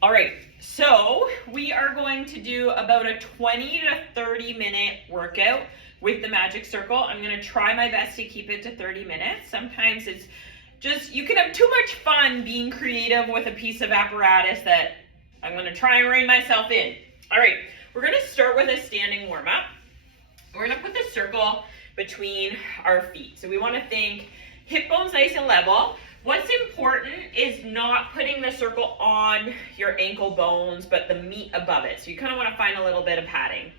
All right, so we are going to do about a 20 to 30 minute workout with the magic circle. I'm going to try my best to keep it to 30 minutes. Sometimes it's just, you can have too much fun being creative with a piece of apparatus that I'm going to try and rein myself in. All right, we're going to start with a standing warm up. We're going to put the circle between our feet. So we want to think hip bones nice and level. What's important is not putting the circle on your ankle bones, but the meat above it. So you kind of want to find a little bit of padding.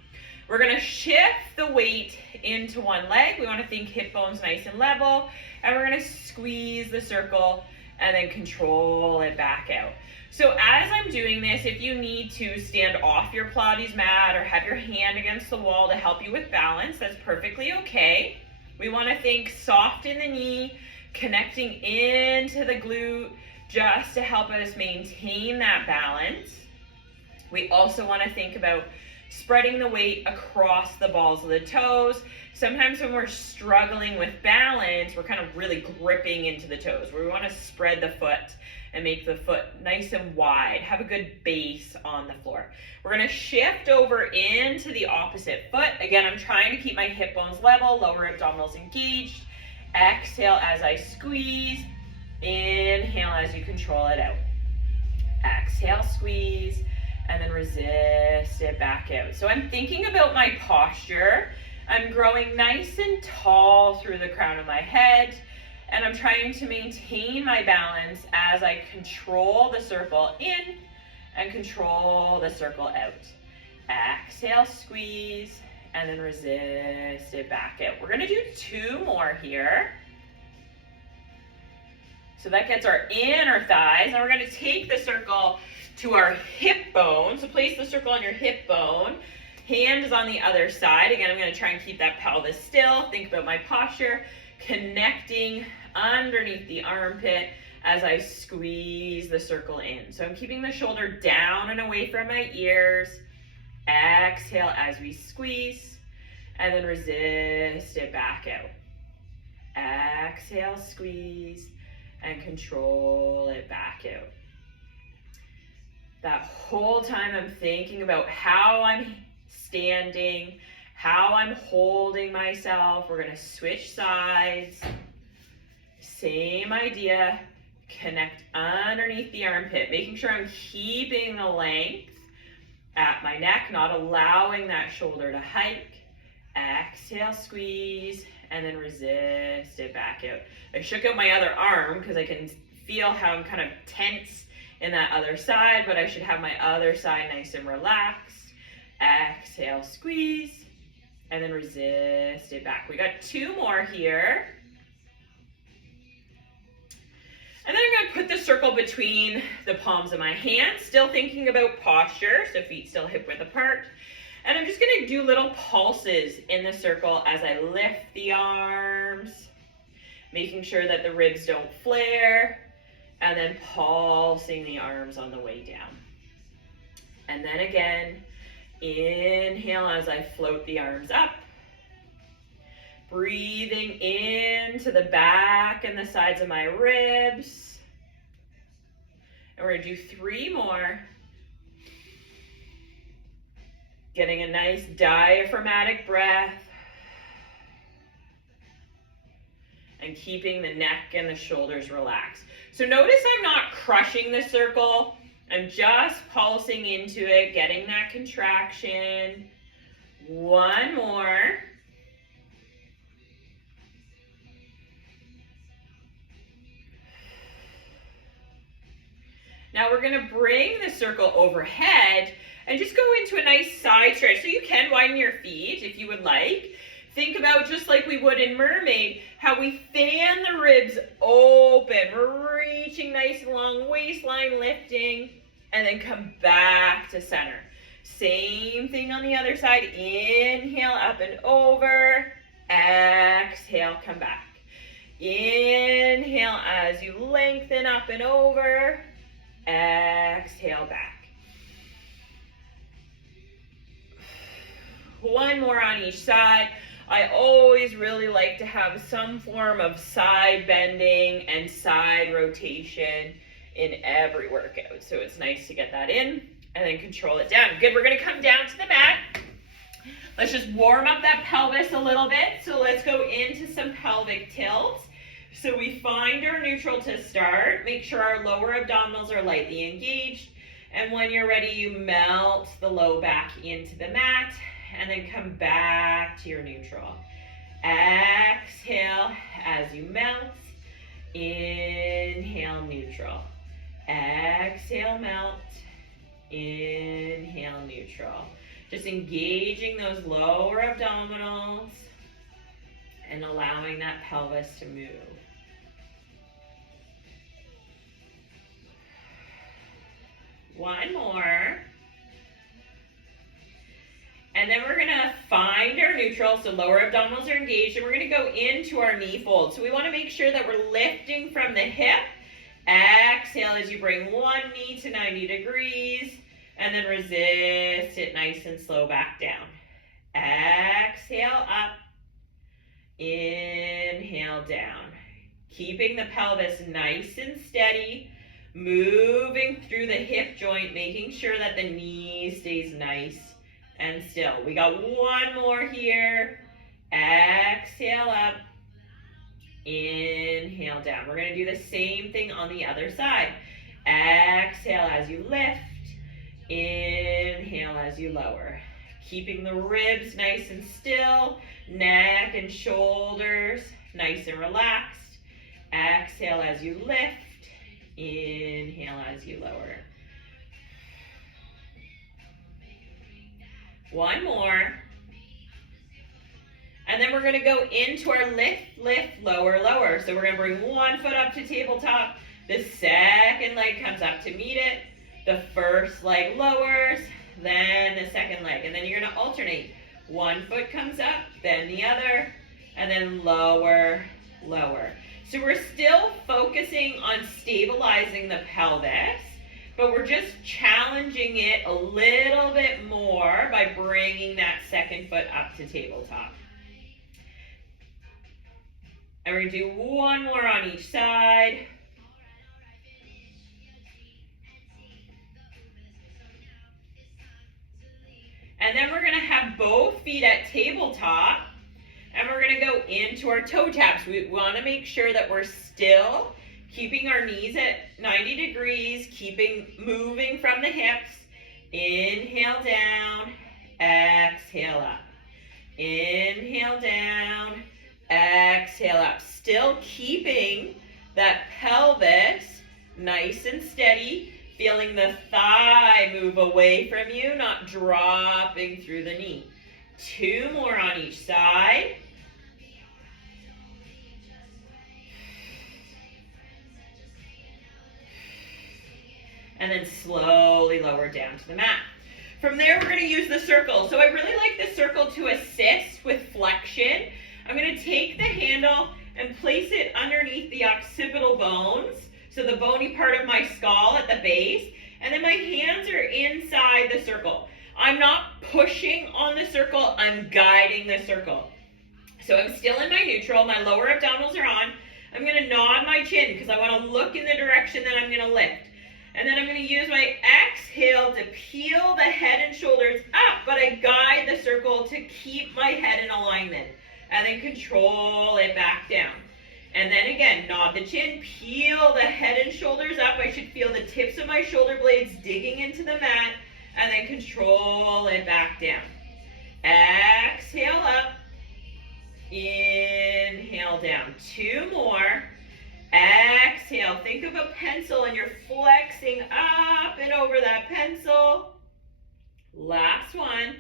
We're going to shift the weight into one leg. We want to think hip bones nice and level. And we're going to squeeze the circle and then control it back out. So as I'm doing this, if you need to stand off your Pilates mat or have your hand against the wall to help you with balance, that's perfectly okay. We want to think soft in the knee, connecting into the glute just to help us maintain that balance. We also want to think about spreading the weight across the balls of the toes. Sometimes when we're struggling with balance, we're kind of really gripping into the toes. We want to spread the foot and make the foot nice and wide. Have a good base on the floor. We're going to shift over into the opposite foot. Again, I'm trying to keep my hip bones level, lower abdominals engaged. Exhale as I squeeze. Inhale as you control it out. Exhale, squeeze, and then resist it back out. So I'm thinking about my posture. I'm growing nice and tall through the crown of my head, and I'm trying to maintain my balance as I control the circle in and control the circle out. Exhale, squeeze, and then resist it back out. We're going to do 2 more here. So that gets our inner thighs. Now we're going to take the circle to our hip bone. So place the circle on your hip bone. Hand is on the other side. Again, I'm going to try and keep that pelvis still. Think about my posture. Connecting underneath the armpit as I squeeze the circle in. So I'm keeping the shoulder down and away from my ears. Exhale as we squeeze, and then resist it back out. Exhale, squeeze, and control it back out. That whole time I'm thinking about how I'm standing, how I'm holding myself. We're going to switch sides. Same idea. Connect underneath the armpit, making sure I'm keeping the length at my neck, not allowing that shoulder to hike. Exhale, squeeze, and then resist it back out. I shook out my other arm because I can feel how I'm kind of tense in that other side, but I should have my other side nice and relaxed. Exhale, squeeze, and then resist it back. We got 2 more here. And then I'm going to put the circle between the palms of my hands, still thinking about posture, so feet still hip width apart. And I'm just going to do little pulses in the circle as I lift the arms, making sure that the ribs don't flare, and then pulsing the arms on the way down. And then again, inhale as I float the arms up. Breathing into the back and the sides of my ribs. And we're going to do 3 more. Getting a nice diaphragmatic breath. And keeping the neck and the shoulders relaxed. So notice I'm not crushing the circle. I'm just pulsing into it, getting that contraction. 1 more. Now we're going to bring the circle overhead and just go into a nice side stretch. So you can widen your feet if you would like. Think about, just like we would in mermaid, how we fan the ribs open. We're reaching nice and long, waistline lifting, and then come back to center. Same thing on the other side. Inhale, up and over. Exhale, come back. Inhale as you lengthen up and over. Exhale back. 1 more on each side. I always really like to have some form of side bending and side rotation in every workout. So it's nice to get that in and then control it down. Good, we're gonna come down to the mat. Let's just warm up that pelvis a little bit. So let's go into some pelvic tilts. So we find our neutral to start. Make sure our lower abdominals are lightly engaged. And when you're ready, you melt the low back into the mat and then come back to your neutral. Exhale as you melt. Inhale, neutral. Exhale, melt. Inhale, neutral. Just engaging those lower abdominals and allowing that pelvis to move. One more. And then we're gonna find our neutral, so lower abdominals are engaged, and we're gonna go into our knee fold. So we wanna make sure that we're lifting from the hip. Exhale as you bring one knee to 90 degrees, and then resist it nice and slow back down. Exhale up, inhale down. Keeping the pelvis nice and steady, moving through the hip joint, making sure that the knee stays nice and still. We got one more here. Exhale up, inhale down. We're gonna do the same thing on the other side. Exhale as you lift, inhale as you lower. Keeping the ribs nice and still, neck and shoulders nice and relaxed. Exhale as you lift, inhale as you lower. One more. And then we're gonna go into our lift, lift, lower, lower. So we're gonna bring one foot up to tabletop. The second leg comes up to meet it. The first leg lowers, then the second leg. And then you're gonna alternate. One foot comes up, then the other, and then lower, lower. So we're still focusing on stabilizing the pelvis, but we're just challenging it a little bit more by bringing that second foot up to tabletop. And we're gonna do one more on each side. And then we're gonna have both feet at tabletop, and we're gonna go into our toe taps. We wanna make sure that we're still keeping our knees at 90 degrees, moving from the hips. Inhale down, exhale up. Inhale down, exhale up. Still keeping that pelvis nice and steady, feeling the thigh move away from you, not dropping through the knee. Two more on each side. And then slowly lower down to the mat. From there, we're gonna use the circle. So I really like the circle to assist with flexion. I'm gonna take the handle and place it underneath the occipital bones, so the bony part of my skull at the base, and then my hands are inside the circle. I'm not pushing on the circle, I'm guiding the circle. So I'm still in my neutral, my lower abdominals are on. I'm gonna nod my chin because I wanna look in the direction that I'm gonna lift. And then I'm gonna use my exhale to peel the head and shoulders up, but I guide the circle to keep my head in alignment. And then control it back down. And then again, nod the chin, peel the head and shoulders up. I should feel the tips of my shoulder blades digging into the mat, and then control it back down. Exhale up, inhale down. Two more. Exhale, think of a pencil and you're flexing up and over that pencil. Last one.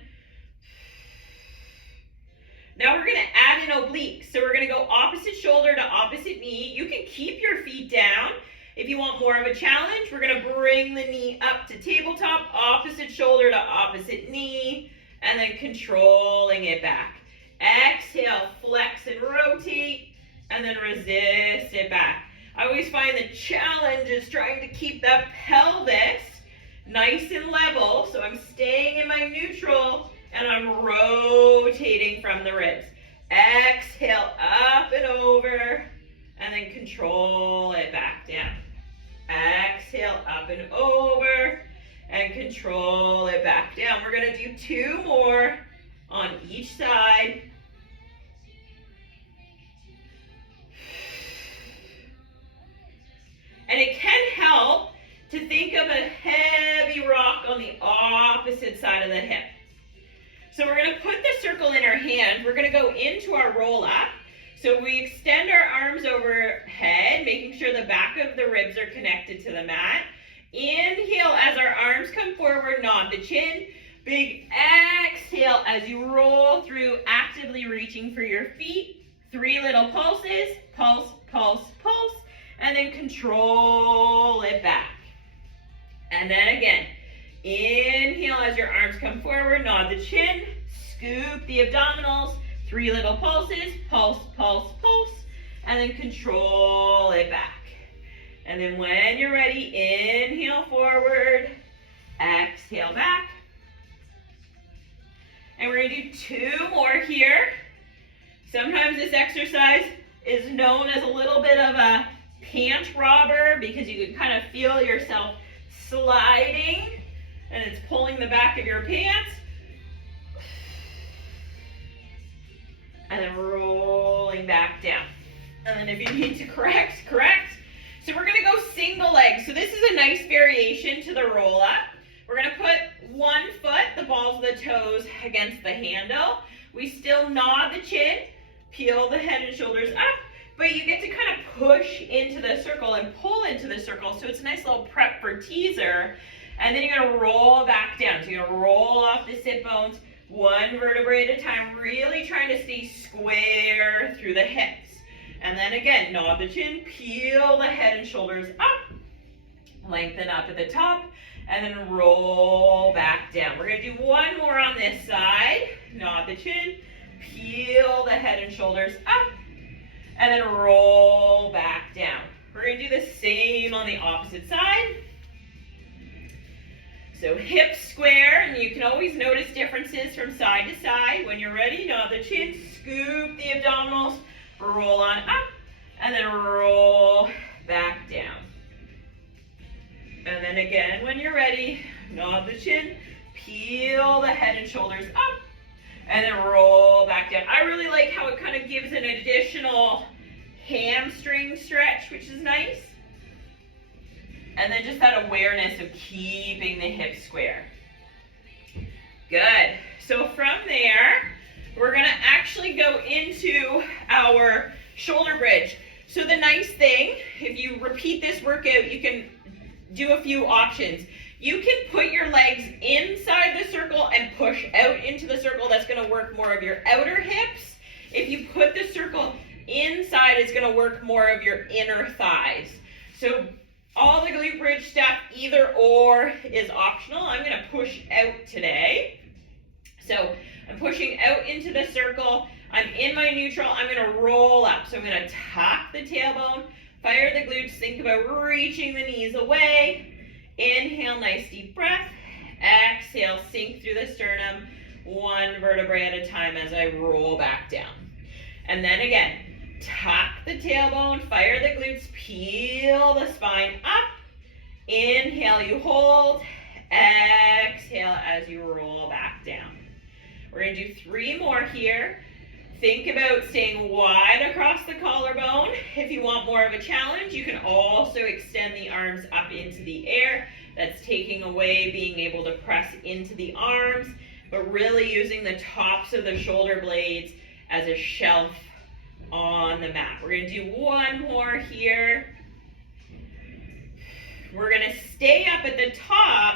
Now we're gonna add an oblique. So we're gonna go opposite shoulder to opposite knee. You can keep your feet down. If you want more of a challenge, we're gonna bring the knee up to tabletop, opposite shoulder to opposite knee, and then controlling it back. Exhale, flex and rotate, and then resist it back. I always find the challenge is trying to keep that pelvis nice and level. So I'm staying in my neutral and I'm rotating from the ribs. Exhale, up and over, and then control it back down. Exhale, up and over, and control it back down. We're gonna do 2 more on each side. And it can help to think of a heavy rock on the opposite side of the hip. So we're gonna put the circle in our hand. We're gonna go into our roll up. So we extend our arms overhead, making sure the back of the ribs are connected to the mat. Inhale as our arms come forward, nod the chin. Big exhale as you roll through, actively reaching for your feet. 3 little pulses, pulse, pulse, pulse, and then control it back. And then again, inhale as your arms come forward, nod the chin, scoop the abdominals. 3 little pulses, pulse, pulse, pulse, and then control it back. And then when you're ready, inhale forward, exhale back. And we're gonna do 2 more here. Sometimes this exercise is known as a little bit of a pant robber because you can kind of feel yourself sliding and it's pulling the back of your pants. And then rolling back down. And then if you need to correct. So we're gonna go single leg. So this is a nice variation to the roll up. We're gonna put 1 foot, the balls of the toes, against the handle. We still nod the chin, peel the head and shoulders up, but you get to kind of push into the circle and pull into the circle. So it's a nice little prep for teaser. And then you're gonna roll back down. So you're gonna roll off the sit bones, 1 vertebrae at a time, really trying to stay square through the hips. And then again, nod the chin, peel the head and shoulders up, lengthen up at the top, and then roll back down. We're gonna do 1 more on this side. Nod the chin, peel the head and shoulders up, and then roll back down. We're gonna do the same on the opposite side. So hips square, and you can always notice differences from side to side. When you're ready, nod the chin, scoop the abdominals, roll on up, and then roll back down. And then again, when you're ready, nod the chin, peel the head and shoulders up, and then roll back down. I really like how it kind of gives an additional hamstring stretch, which is nice. And then just that awareness of keeping the hips square. Good. So from there, we're gonna actually go into our shoulder bridge. So the nice thing, if you repeat this workout, you can do a few options. You can put your legs inside the circle and push out into the circle. That's gonna work more of your outer hips. If you put the circle inside, it's gonna work more of your inner thighs. So all the glute bridge stuff, either or is optional. I'm gonna push out today. So I'm pushing out into the circle. I'm in my neutral. I'm gonna roll up. So I'm gonna tuck the tailbone, fire the glutes, think about reaching the knees away. Inhale, nice deep breath. Exhale, sink through the sternum, 1 vertebrae at a time as I roll back down. And then again, tuck the tailbone, fire the glutes, peel the spine up. Inhale, you hold. Exhale as you roll back down. We're gonna do 3 more here. Think about staying wide across the collarbone. If you want more of a challenge, you can also extend the arms up into the air. That's taking away being able to press into the arms, but really using the tops of the shoulder blades as a shelf on the mat. We're gonna do 1 more here. We're gonna stay up at the top.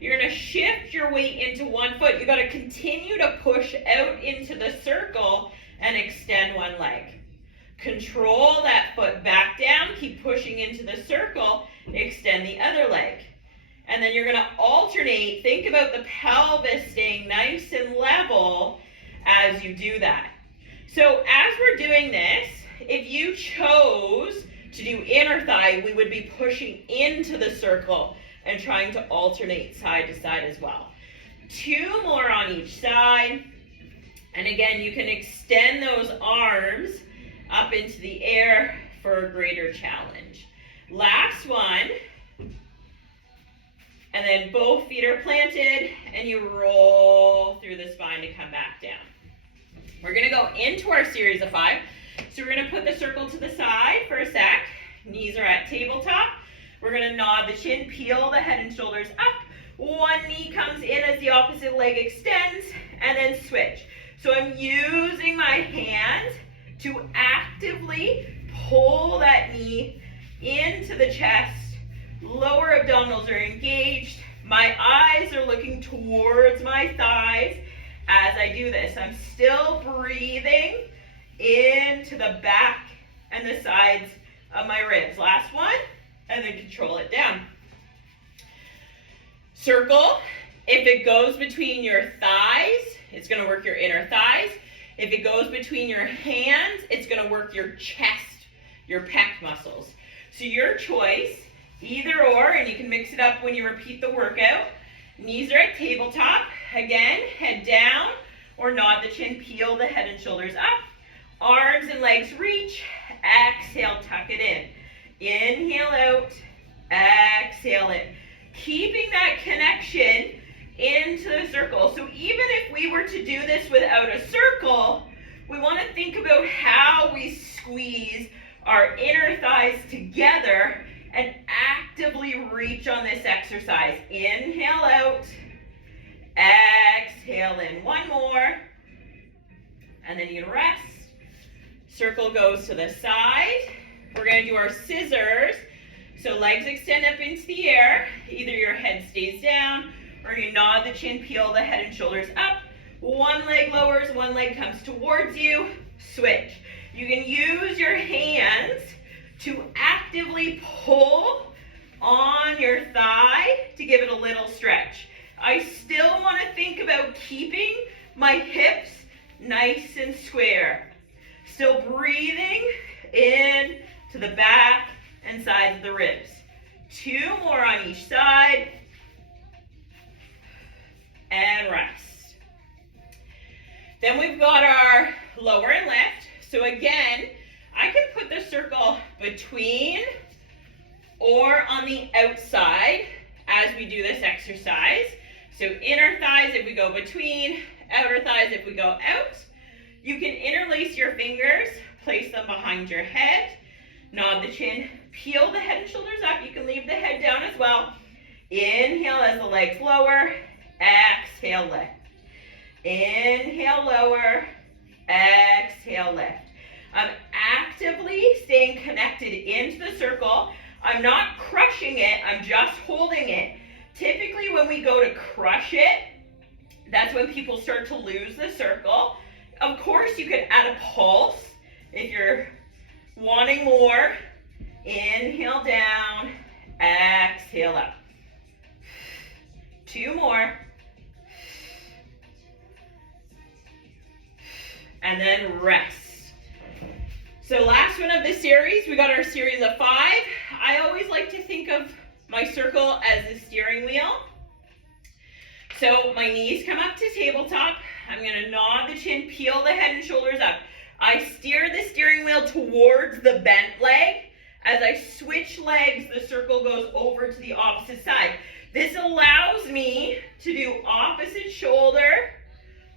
You're gonna shift your weight into 1 foot. You gotta continue to push out into the circle and extend 1 leg. Control that foot back down, keep pushing into the circle, extend the other leg. And then you're gonna alternate, think about the pelvis staying nice and level as you do that. So as we're doing this, if you chose to do inner thigh, we would be pushing into the circle and trying to alternate side to side as well. 2 more on each side. And again, you can extend those arms up into the air for a greater challenge. Last one, And then both feet are planted, and you roll through the spine to come back down. We're gonna go into our series of 5. So we're gonna put the circle to the side for a sec. Knees are at tabletop. We're gonna nod the chin, peel the head and shoulders up. One knee comes in as the opposite leg extends, and then switch. So I'm using my hand to actively pull that knee into the chest. Lower abdominals are engaged. My eyes are looking towards my thighs as I do this. I'm still breathing into the back and the sides of my ribs. Last one, and then control it down. Circle. If it goes between your thighs, it's going to work your inner thighs. If it goes between your hands, it's going to work your chest, your pec muscles. So your choice, either or, and you can mix it up when you repeat the workout. Knees are at tabletop. Again, head down or nod the chin, peel the head and shoulders up. Arms and legs reach. Exhale, tuck it in. Inhale out. Exhale in. Keeping that connection into the circle. So even if we were to do this without a circle, we want to think about how we squeeze our inner thighs together and actively reach on this exercise. Inhale out. Exhale in. One more. And then you can rest. Circle goes to the side. We're going to do our scissors. So legs extend up into the air. Either your head stays down or you nod the chin, peel the head and shoulders up. One leg lowers, one leg comes towards you. Switch. You can use your hands to actively pull on your thigh to give it a little stretch. I still want to think about keeping my hips nice and square. Still breathing in to the back and sides of the ribs. 2 more on each side. And rest. Then we've got our lower and lift. So again, I can put the circle between or on the outside as we do this exercise. So inner thighs if we go between, outer thighs if we go out. You can interlace your fingers, place them behind your head, nod the chin, peel the head and shoulders up. You can leave the head down as well. Inhale as the legs lower, exhale lift. Inhale lower, exhale lift. I'm actively staying connected into the circle. I'm not crushing it, I'm just holding it. Typically when we go to crush it, that's when people start to lose the circle. Of course, you could add a pulse if you're wanting more. Inhale down, exhale up. 2 more. And then rest. So last one of the series, we got our series of 5. I always like to think of my circle as the steering wheel. So my knees come up to tabletop. I'm going to nod the chin, peel the head and shoulders up. I steer the steering wheel towards the bent leg. As I switch legs, the circle goes over to the opposite side. This allows me to do opposite shoulder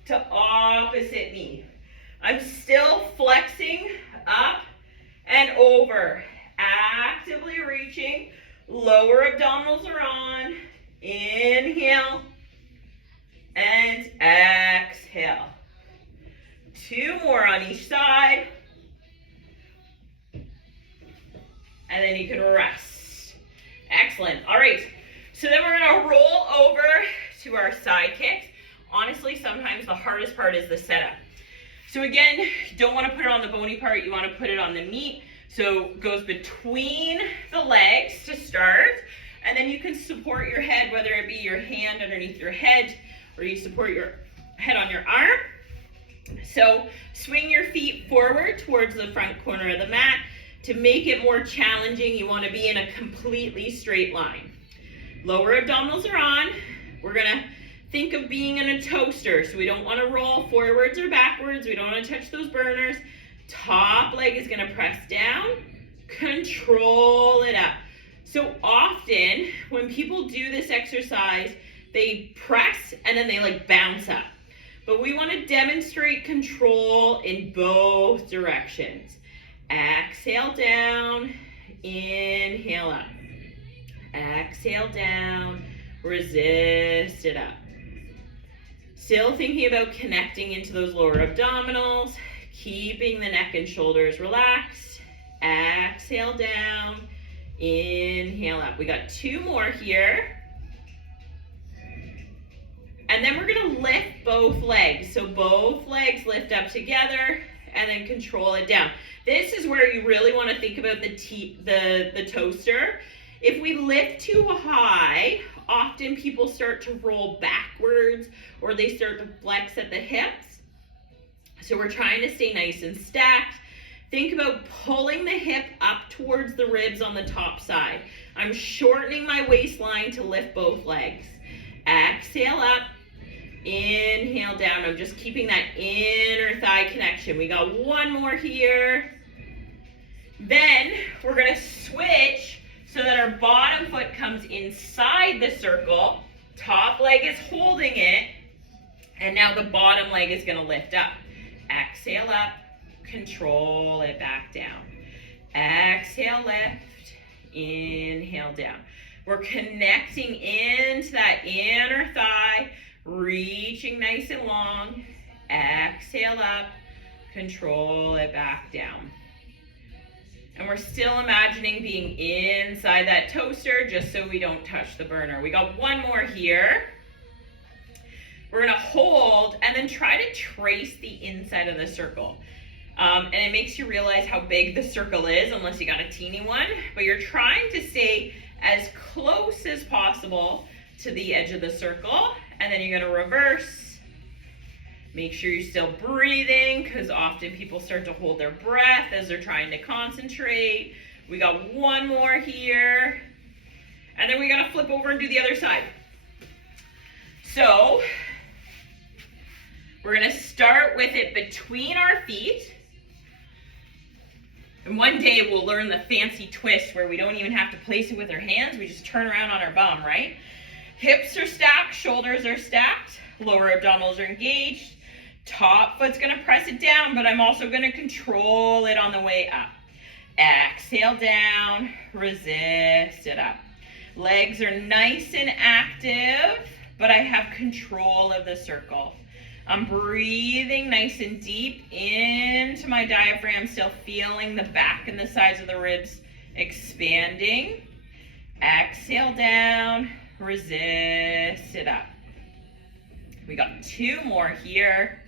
to opposite knee. I'm still flexing up and over, actively reaching. Lower abdominals are on. Inhale and exhale. 2 more on each side. And then you can rest. Excellent. All right. So then we're going to roll over to our side kicks. Honestly, sometimes the hardest part is the setup. So again, you don't want to put it on the bony part. You want to put it on the meat. So it goes between the legs to start. And then you can support your head, whether it be your hand underneath your head or you support your head on your arm. So swing your feet forward towards the front corner of the mat. To make it more challenging, you want to be in a completely straight line. Lower abdominals are on. We're going to think of being in a toaster. So we don't want to roll forwards or backwards. We don't want to touch those burners. Top leg is going to press down. Control it up. So often when people do this exercise, they press and then they like bounce up. But we want to demonstrate control in both directions. Exhale down, inhale up. Exhale down, resist it up. Still thinking about connecting into those lower abdominals, keeping the neck and shoulders relaxed. Exhale down, inhale up. We got 2 more here. And then we're gonna lift both legs. So both legs lift up together and then control it down. This is where you really wanna think about the toaster. If we lift too high, often people start to roll backwards or they start to flex at the hips. So we're trying to stay nice and stacked. Think about pulling the hip up towards the ribs on the top side. I'm shortening my waistline to lift both legs. Exhale up, inhale down. I'm just keeping that inner thigh connection. We got 1 more here. Then we're gonna switch so that our bottom foot comes inside the circle. Top leg is holding it. And now the bottom leg is gonna lift up. Exhale up, control it back down. Exhale, lift, inhale down. We're connecting into that inner thigh, reaching nice and long. Exhale up, control it back down. And we're still imagining being inside that toaster just so we don't touch the burner. We got 1 more here. We're gonna hold and then try to trace the inside of the circle. And it makes you realize how big the circle is, unless you got a teeny one, but you're trying to stay as close as possible to the edge of the circle, and then you're gonna reverse. Make sure you're still breathing, because often people start to hold their breath as they're trying to concentrate. We got 1 more here, and then we gotta flip over and do the other side. So, we're gonna start with it between our feet. And one day we'll learn the fancy twist where we don't even have to place it with our hands. We just turn around on our bum, right? Hips are stacked, shoulders are stacked, lower abdominals are engaged. Top foot's gonna press it down, but I'm also gonna control it on the way up. Exhale down, resist it up. Legs are nice and active, but I have control of the circle. I'm breathing nice and deep into my diaphragm, still feeling the back and the sides of the ribs expanding. Exhale down, resist it up. We got 2 more here.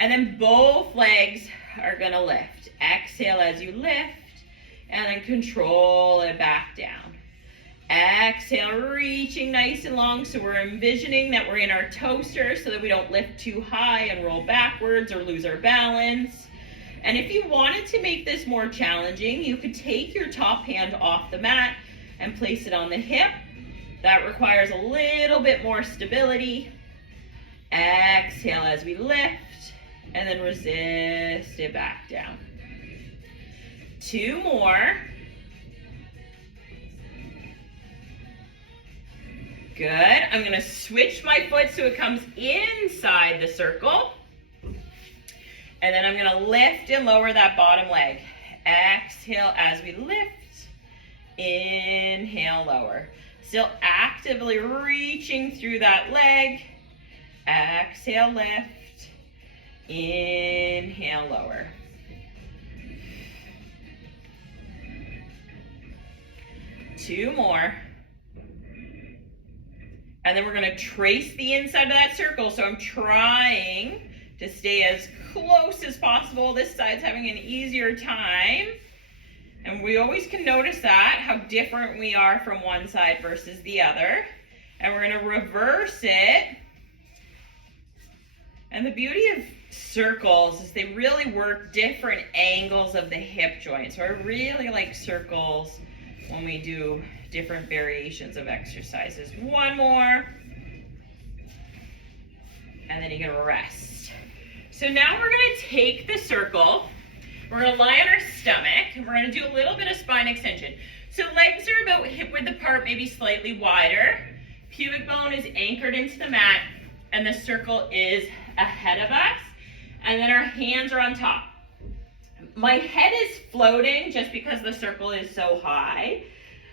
And then both legs are gonna lift. Exhale as you lift, and then control it back down. Exhale, reaching nice and long, so we're envisioning that we're in our toaster so that we don't lift too high and roll backwards or lose our balance. And if you wanted to make this more challenging, you could take your top hand off the mat and place it on the hip. That requires a little bit more stability. Exhale as we lift, and then resist it back down. 2 more. Good. I'm going to switch my foot so it comes inside the circle. And then I'm going to lift and lower that bottom leg. Exhale as we lift. Inhale, lower. Still actively reaching through that leg. Exhale, lift. Inhale, lower. Two more. And then we're going to trace the inside of that circle. So I'm trying to stay as close as possible. This side's having an easier time. And we always can notice that, how different we are from one side versus the other. And we're going to reverse it. And the beauty of circles is they really work different angles of the hip joint. So I really like circles when we do different variations of exercises. One more. And then you're going to rest. So now we're going to take the circle. We're gonna lie on our stomach and we're gonna do a little bit of spine extension. So legs are about hip width apart, maybe slightly wider. Pubic bone is anchored into the mat and the circle is ahead of us. And then our hands are on top. My head is floating just because the circle is so high.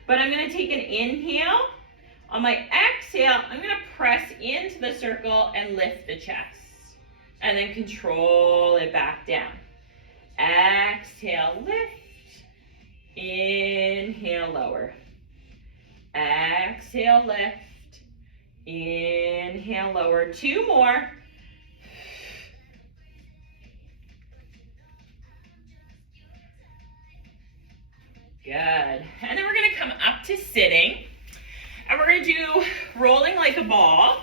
But I'm gonna take an inhale. On my exhale, I'm gonna press into the circle and lift the chest. And then control it back down. Exhale, lift. Inhale, lower. Exhale, lift. Inhale, lower. 2 more. Good. And then we're gonna come up to sitting. And we're gonna do rolling like a ball.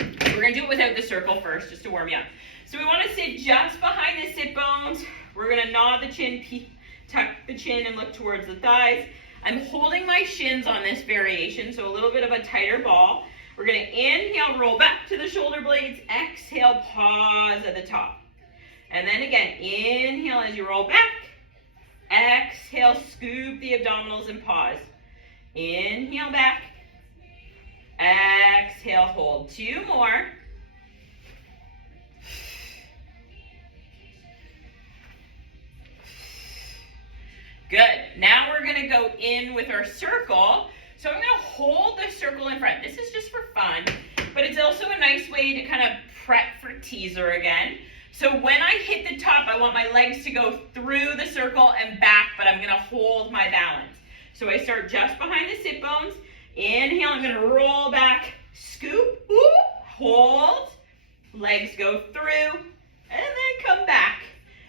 We're gonna do it without the circle first, just to warm you up. So we wanna sit just behind the sit bones. We're gonna nod the chin, tuck the chin and look towards the thighs. I'm holding my shins on this variation, so a little bit of a tighter ball. We're gonna inhale, roll back to the shoulder blades. Exhale, pause at the top. And then again, inhale as you roll back. Exhale, scoop the abdominals and pause. Inhale back. Exhale, hold. 2 more. Good. Now we're going to go in with our circle. So I'm going to hold the circle in front. This is just for fun, but it's also a nice way to kind of prep for teaser again. So when I hit the top, I want my legs to go through the circle and back, but I'm going to hold my balance. So I start just behind the sit bones. Inhale, I'm going to roll back, scoop, hold, legs go through, and then come back.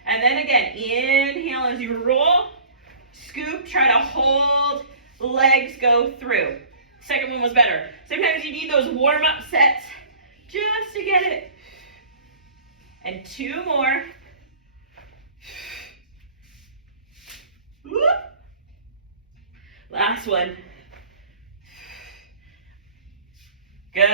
And then again, inhale as you roll, scoop, try to hold, legs go through. Second one was better. Sometimes you need those warm-up sets just to get it. And 2 more. Last one. Good.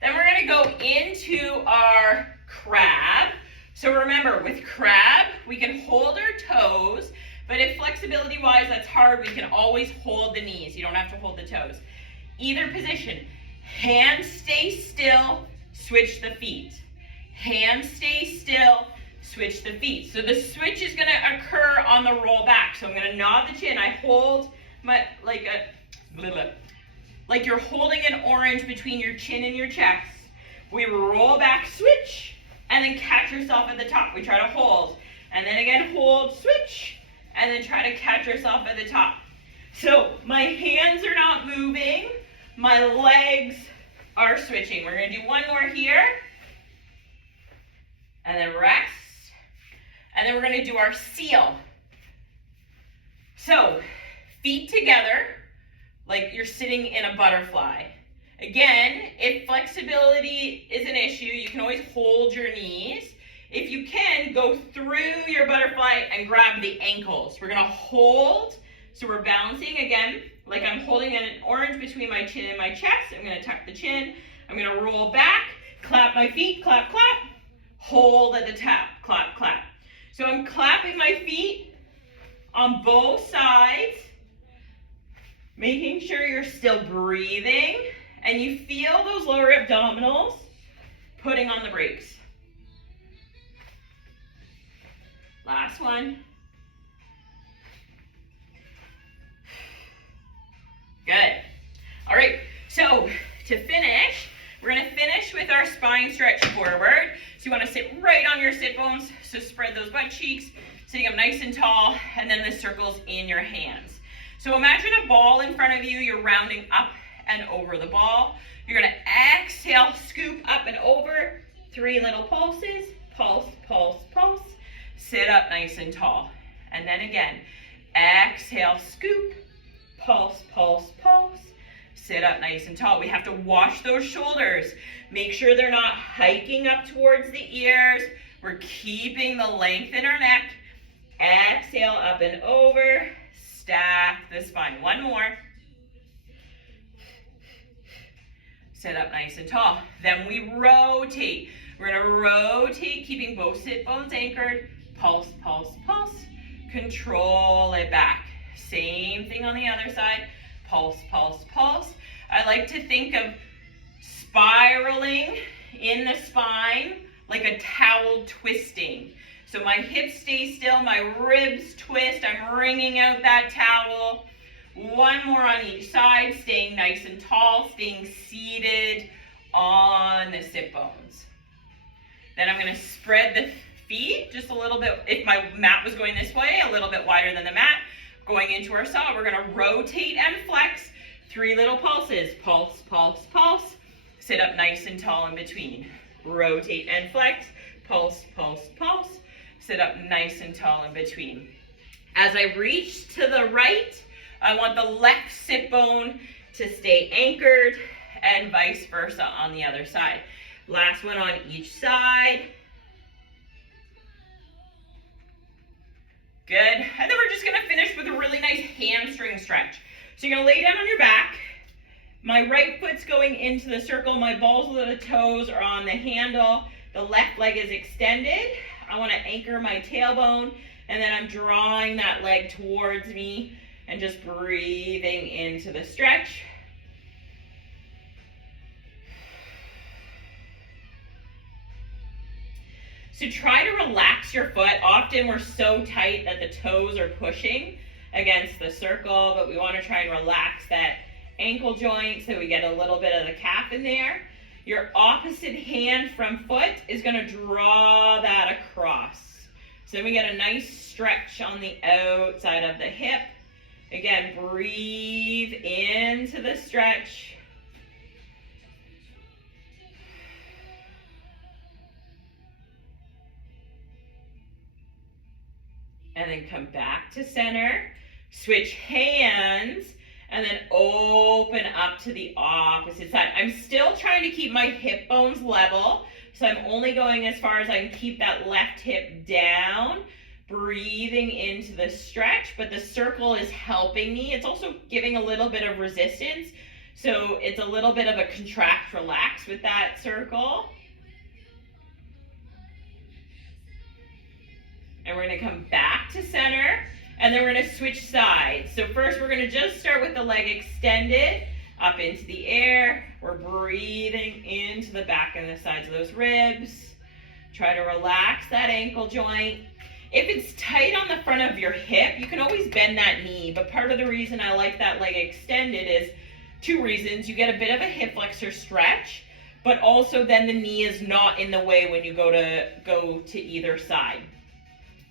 Then we're going to go into our crab. So remember, with crab, we can hold our toes, but if flexibility-wise that's hard, we can always hold the knees. You don't have to hold the toes. Either position. Hands stay still, switch the feet. Hands stay still, switch the feet. So the switch is going to occur on the roll back. So I'm going to nod the chin. I hold my, like you're holding an orange between your chin and your chest. We roll back, switch, and then catch yourself at the top. We try to hold. And then again, hold, switch, and then try to catch yourself at the top. So my hands are not moving. My legs are switching. We're going to do one more here. And then rest. And then we're going to do our seal. So feet together, like you're sitting in a butterfly. Again, if flexibility is an issue, you can always hold your knees. If you can, go through your butterfly and grab the ankles. We're going to hold. So we're balancing again, like I'm holding an orange between my chin and my chest. I'm going to tuck the chin. I'm going to roll back, clap my feet, clap, clap. Hold at the top, clap, clap. So I'm clapping my feet on both sides, making sure you're still breathing and you feel those lower abdominals putting on the brakes. Last one. Good. All right, so to finish, we're going to finish with our spine stretch forward. So you want to sit right on your sit bones, so spread those butt cheeks, sitting up nice and tall, and then the circles in your hands. So imagine a ball in front of you, you're rounding up and over the ball. You're going to exhale, scoop up and over, 3 little pulses, pulse, pulse, pulse. Sit up nice and tall. And then again, exhale, scoop, pulse, pulse, pulse. Sit up nice and tall. We have to wash those shoulders. Make sure they're not hiking up towards the ears. We're keeping the length in our neck. Exhale, up and over. Stack the spine. One more. Sit up nice and tall. Then we rotate. We're going to rotate, keeping both sit bones anchored. pulse, pulse, pulse. Control it back. Same thing on the other side. Pulse, pulse, pulse. I like to think of spiraling in the spine like a towel twisting. So my hips stay still, my ribs twist, I'm wringing out that towel. One more on each side, staying nice and tall, staying seated on the sit bones. Then I'm going to spread the feet just a little bit. If my mat was going this way, a little bit wider than the mat. Going into our saw, we're going to rotate and flex. 3 little pulses. Pulse, pulse, pulse. Sit up nice and tall in between. Rotate and flex. Pulse, pulse, pulse. Sit up nice and tall in between. As I reach to the right, I want the left sit bone to stay anchored and vice versa on the other side. Last one on each side. Good. And then we're just going to finish with a really nice hamstring stretch. So you're going to lay down on your back. My right foot's going into the circle. My balls of the toes are on the handle. The left leg is extended. I want to anchor my tailbone, and then I'm drawing that leg towards me and just breathing into the stretch. So try to relax your foot. Often we're so tight that the toes are pushing against the circle, but we want to try and relax that ankle joint so we get a little bit of the calf in there. Your opposite hand from foot is going to draw that across. So then we get a nice stretch on the outside of the hip. Again, breathe into the stretch. And then come back to center. Switch hands. And then open up to the opposite side. I'm still trying to keep my hip bones level. So I'm only going as far as I can keep that left hip down. Breathing into the stretch, but the circle is helping me. It's also giving a little bit of resistance. So it's a little bit of a contract, relax with that circle. And we're going to come back to center. And then we're going to switch sides. So first we're going to just start with the leg extended up into the air. We're breathing into the back and the sides of those ribs. Try to relax that ankle joint. If it's tight on the front of your hip, you can always bend that knee. But part of the reason I like that leg extended is 2 reasons. You get a bit of a hip flexor stretch, but also then the knee is not in the way when you go to either side.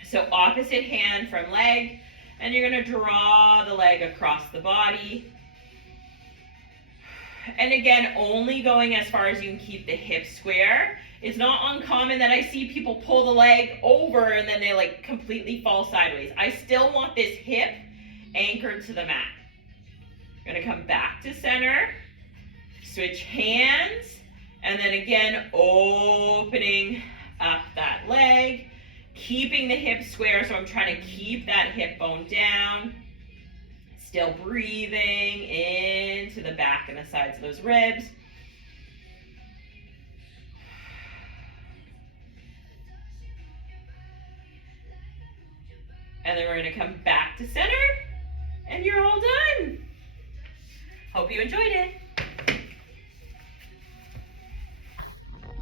So opposite hand from leg, and you're going to draw the leg across the body. And again, only going as far as you can keep the hip square. It's not uncommon that I see people pull the leg over and then they like completely fall sideways. I still want this hip anchored to the mat. I'm going to come back to center, switch hands, and then again, opening up that leg. Keeping the hip square, so I'm trying to keep that hip bone down. Still breathing into the back and the sides of those ribs. And then we're going to come back to center, and you're all done. Hope you enjoyed it.